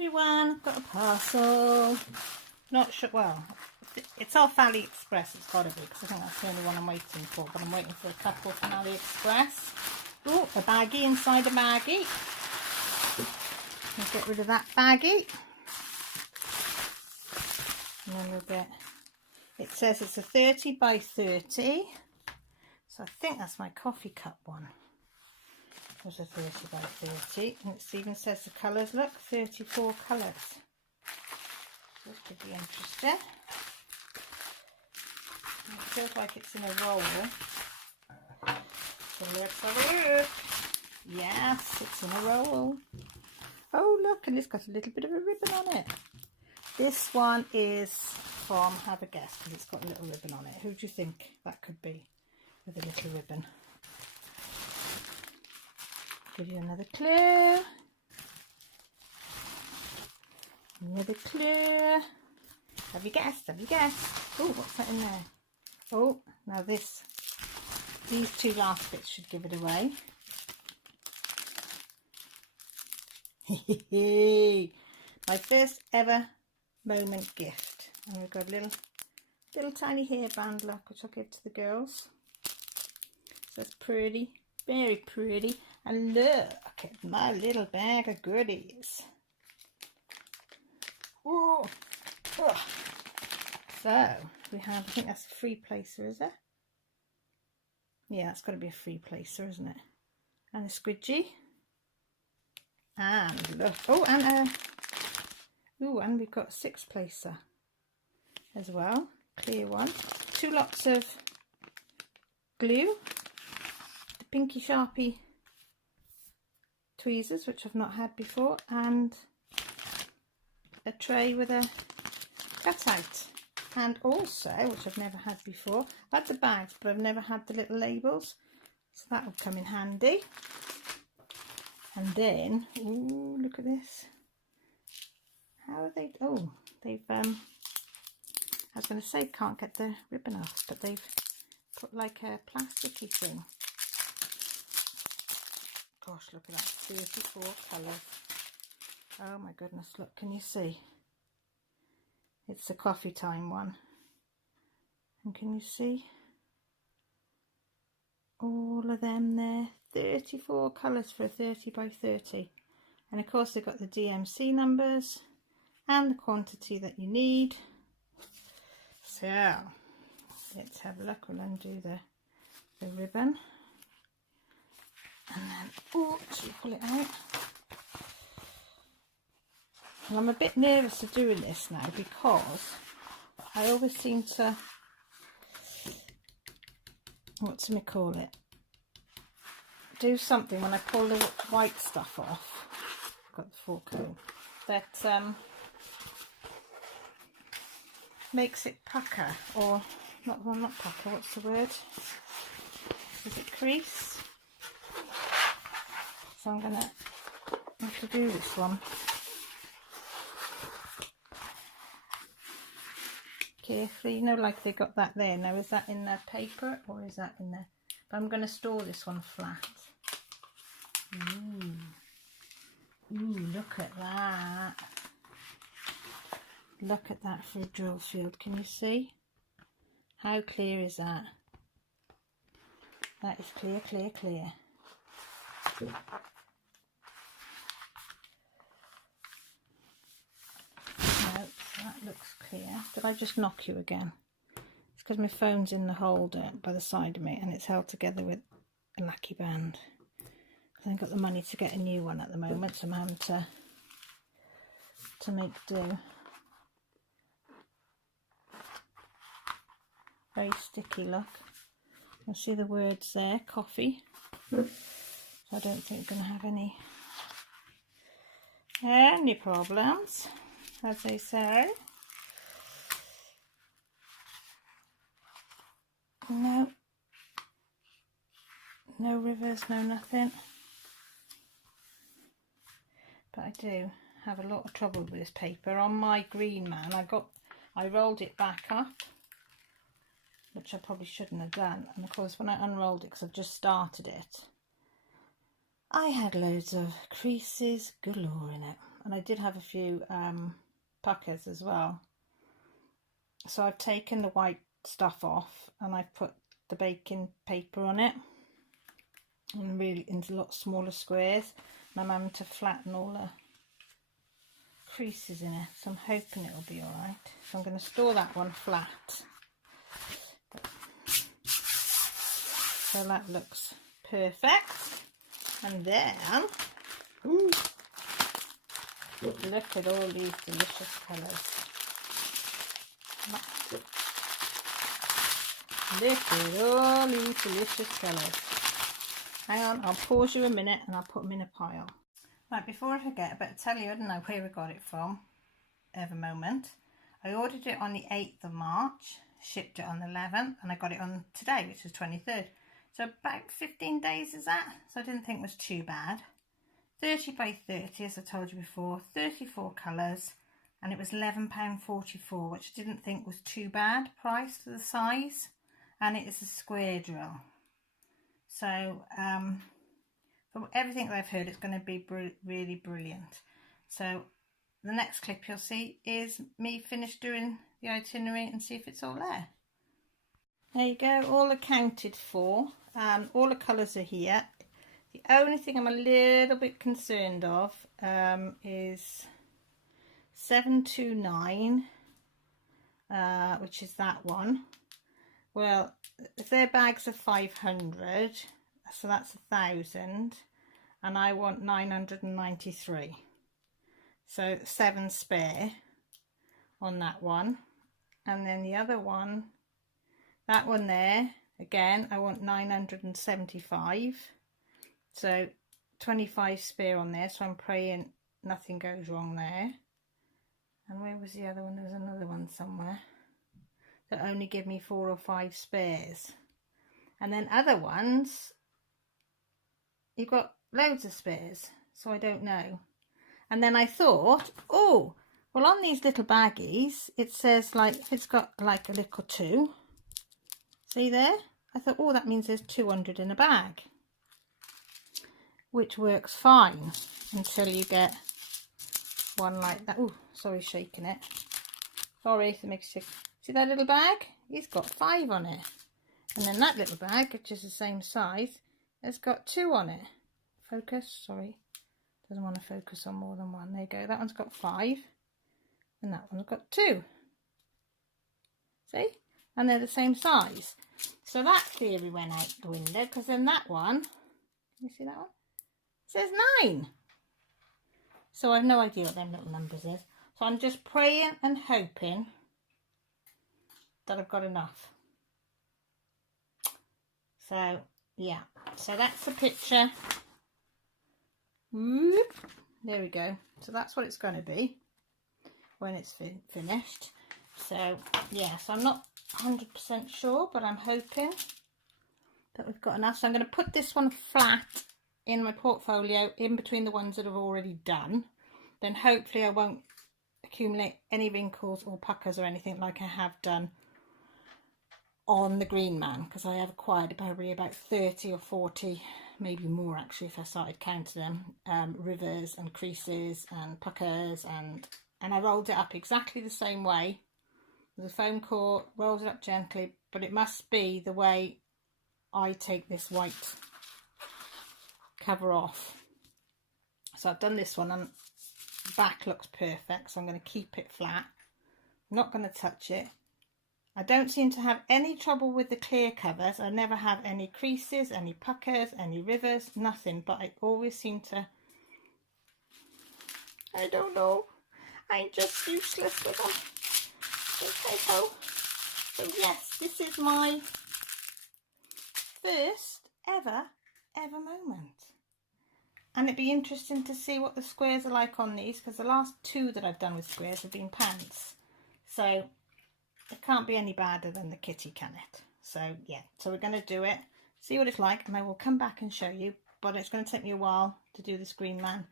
everyone, got a parcel. Not sure, well, it's off AliExpress, it's got to be, because I think that's the only one I'm waiting for, but I'm waiting for a couple from AliExpress. Oh, a baggie inside a baggie. Let's get rid of that baggie. And then we'll get, it says it's a 30 by 30, so I think that's my coffee cup one. There's a 30 by 30, and it even says the colours, look, 34 colours. This could be interesting. It feels like it's in a roll. So let's have a look. Yes, it's in a roll. Oh look, and it's got a little bit of a ribbon on it. This one is from, have a guess, because it's got a little ribbon on it. Who do you think that could be with a little ribbon? Give you another clue. Another clue. Have you guessed? Have you guessed? Oh, what's that in there? Oh, now these two last bits should give it away. My first ever moment gift. And we've got a little tiny hairband, look, which I'll give to the girls. So it's pretty, very pretty. And look at my little bag of goodies. Ooh. Oh. So we have, I think that's a free placer, is it? Yeah, it's got to be a free placer, isn't it? And a squidgy. And look, oh, and and we've got a 6 placer as well, clear one. 2 lots of glue, the pinky Sharpie tweezers, which I've not had before, and a tray with a cutout. And also, which I've never had before, I've had the bags, but I've never had the little labels, so that will come in handy. And then, ooh, look at this. How are they? Oh, they've, I was going to say can't get the ribbon off, but they've put like a plasticky thing. Gosh, look at that, 34 colours. Oh my goodness, look, can you see? It's the coffee time one. And can you see all of them there? 34 colours for a 30 by 30. And of course they've got the DMC numbers and the quantity that you need. So let's have a look. We'll undo the ribbon. And then, oh, should we pull it out? And I'm a bit nervous of doing this now because I always seem to, call it? Do something when I pull the white stuff off. I've got the fork out. That makes it pucker, or not pucker, what's the word? Is it crease? So I'm gonna have to do this one carefully, you know, like they got that there. Now is that in the paper or is that in there? But I'm going to store this one flat. Ooh, look at that. Look at that for a drill field. Can you see? How clear is that? That is clear, clear, clear. No, that looks clear. Did I just knock you again? It's because my phone's in the holder by the side of me and it's held together with a lacky band. I haven't got the money to get a new one at the moment, so I'm having to make do. Very sticky, look. You'll see the words there, coffee. So I don't think we're going to have any problems, as they say. No rivers, no nothing. But I do have a lot of trouble with this paper. On my green man, I rolled it back up, which I probably shouldn't have done. And of course, when I unrolled it, because I've just started it, I had loads of creases galore in it. and I did have a few puckers as well. So I've taken the white stuff off and I've put the baking paper on it, and really into a lot smaller squares, and I'm having to flatten all the creases in it, so I'm hoping it'll be all right. So I'm going to store that one flat. So that looks perfect. And then, ooh, look at all these delicious colours. Look at all these delicious colours. Hang on, I'll pause you a minute and I'll put them in a pile. Right, before I forget, I better tell you, I don't know where we got it from, EVERMOMENT. I ordered it on the 8th of March, shipped it on the 11th, and I got it on today, which is 23rd. So about 15 days is that? So I didn't think it was too bad. 30 by 30, as I told you before, 34 colours, and it was £11.44, which I didn't think was too bad price for the size. And it is a square drill. So, from everything that I've heard, it's going to be really brilliant. So the next clip you'll see is me finished doing the itinerary and see if it's all there. There you go, all accounted for, and all the colours are here. The only thing I'm a little bit concerned of is 729, which is that one. Well, if their bags are 500, so that's 1,000, and I want 993. So 7 spare on that one. And then the other one, that one there, again, I want 975. So 25 spare on there, so I'm praying nothing goes wrong there. And where was the other one? There was another one somewhere that only give me 4 or 5 spares. And then other ones, you've got loads of spares, so I don't know. And then I thought, oh, well, on these little baggies, it says like, it's got like a little 2. See there? I thought, oh, that means there's 200 in a bag, which works fine until you get one like that. Oh, sorry, shaking it. Sorry if it makes you... See that little bag? It's got 5 on it. And then that little bag, which is the same size, has got 2 on it. Focus, sorry. Doesn't want to focus on more than one. There you go. That one's got 5. And that one's got 2. See? And they're the same size. So that theory went out the window, because then that one, can you see that one? It says 9. So I've no idea what them little numbers is. So I'm just praying and hoping that I've got enough. So yeah, so that's the picture. Whoop. There we go. So that's what it's going to be when it's finished. So yeah, so I'm not 100% sure, but I'm hoping that we've got enough. So I'm going to put this one flat in my portfolio in between the ones that I've already done. Then hopefully I won't accumulate any wrinkles or puckers or anything like I have done on the Green Man, because I have acquired probably about 30 or 40, maybe more actually if I started counting them, rivers and creases and puckers, and I rolled it up exactly the same way with a foam core, rolled it up gently, but it must be the way I take this white cover off. So I've done this one and the back looks perfect, so I'm going to keep it flat. I'm not going to touch it. I don't seem to have any trouble with the clear covers. I never have any creases, any puckers, any rivers, nothing. But I always seem to... I don't know. I'm just useless with them. Okay, so yes, this is my first ever moment. And it'd be interesting to see what the squares are like on these, because the last 2 that I've done with squares have been pants. So... it can't be any badder than the kitty, can it? So yeah, so we're going to do it, see what it's like, and I will come back and show you. But it's going to take me a while to do this Green Man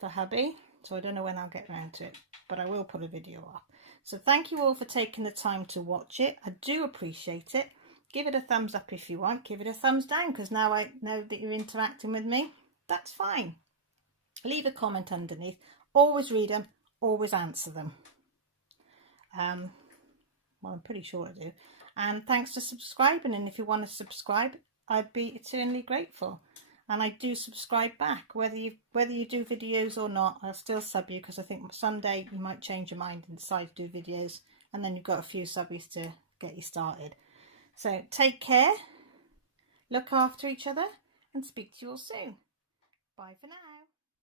for hubby, so I don't know when I'll get around to it, but I will put a video up. So thank you all for taking the time to watch it. I do appreciate it. Give it a thumbs up if you want. Give it a thumbs down, because now I know that you're interacting with me. That's fine. Leave a comment underneath. always read them, always answer them. Well, I'm pretty sure I do. And thanks for subscribing, and if you want to subscribe, I'd be eternally grateful. And I do subscribe back, whether you do videos or not. I'll still sub you, because I think someday you might change your mind and decide to do videos, and then you've got a few subbies to get you started. So take care, look after each other, and speak to you all soon. Bye for now.